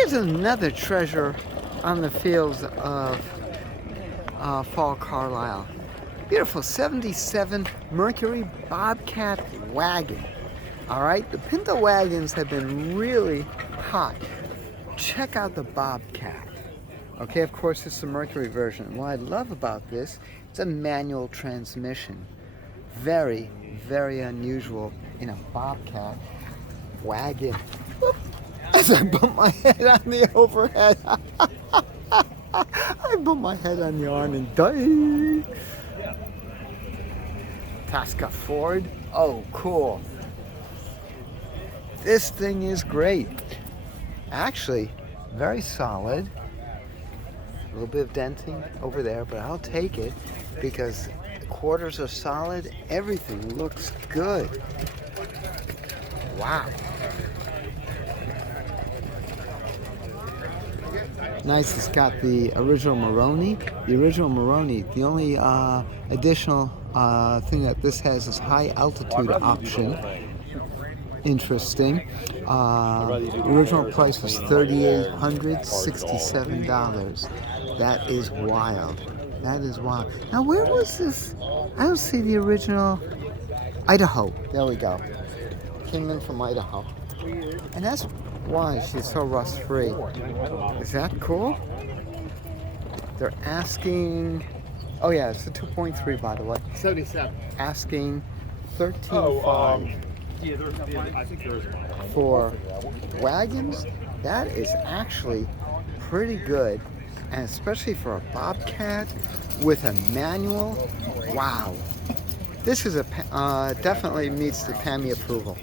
Here's another treasure on the fields of Fall Carlisle. Beautiful 77 Mercury Bobcat wagon. All right, the Pinto wagons have been really hot. Check out the Bobcat. Okay, of course, it's the Mercury version. What I love about this, it's a manual transmission. Very, very unusual in a Bobcat wagon. Whoop. As I bump my head on the overhead. I bump my head on the arm and die. Tasca Ford. Oh, cool. This thing is great. Actually, very solid. A little bit of denting over there, but I'll take it because the quarters are solid. Everything looks good. Wow. Nice, it's got the original Maroni. The original Maroni, the only additional thing that this has is high altitude option. Interesting. Original price was $3,867. That is wild. That is wild. Now, where was this? I don't see the original. Idaho. There we go. Came in from Idaho. And that's why she's so rust-free. Is that cool? They're asking... Oh, yeah, it's a 2.3, by the way. 77. Asking $13,500. I think there is For wagons. That is actually pretty good, and especially for a Bobcat with a manual. Wow, this is a definitely meets the PAMI approval.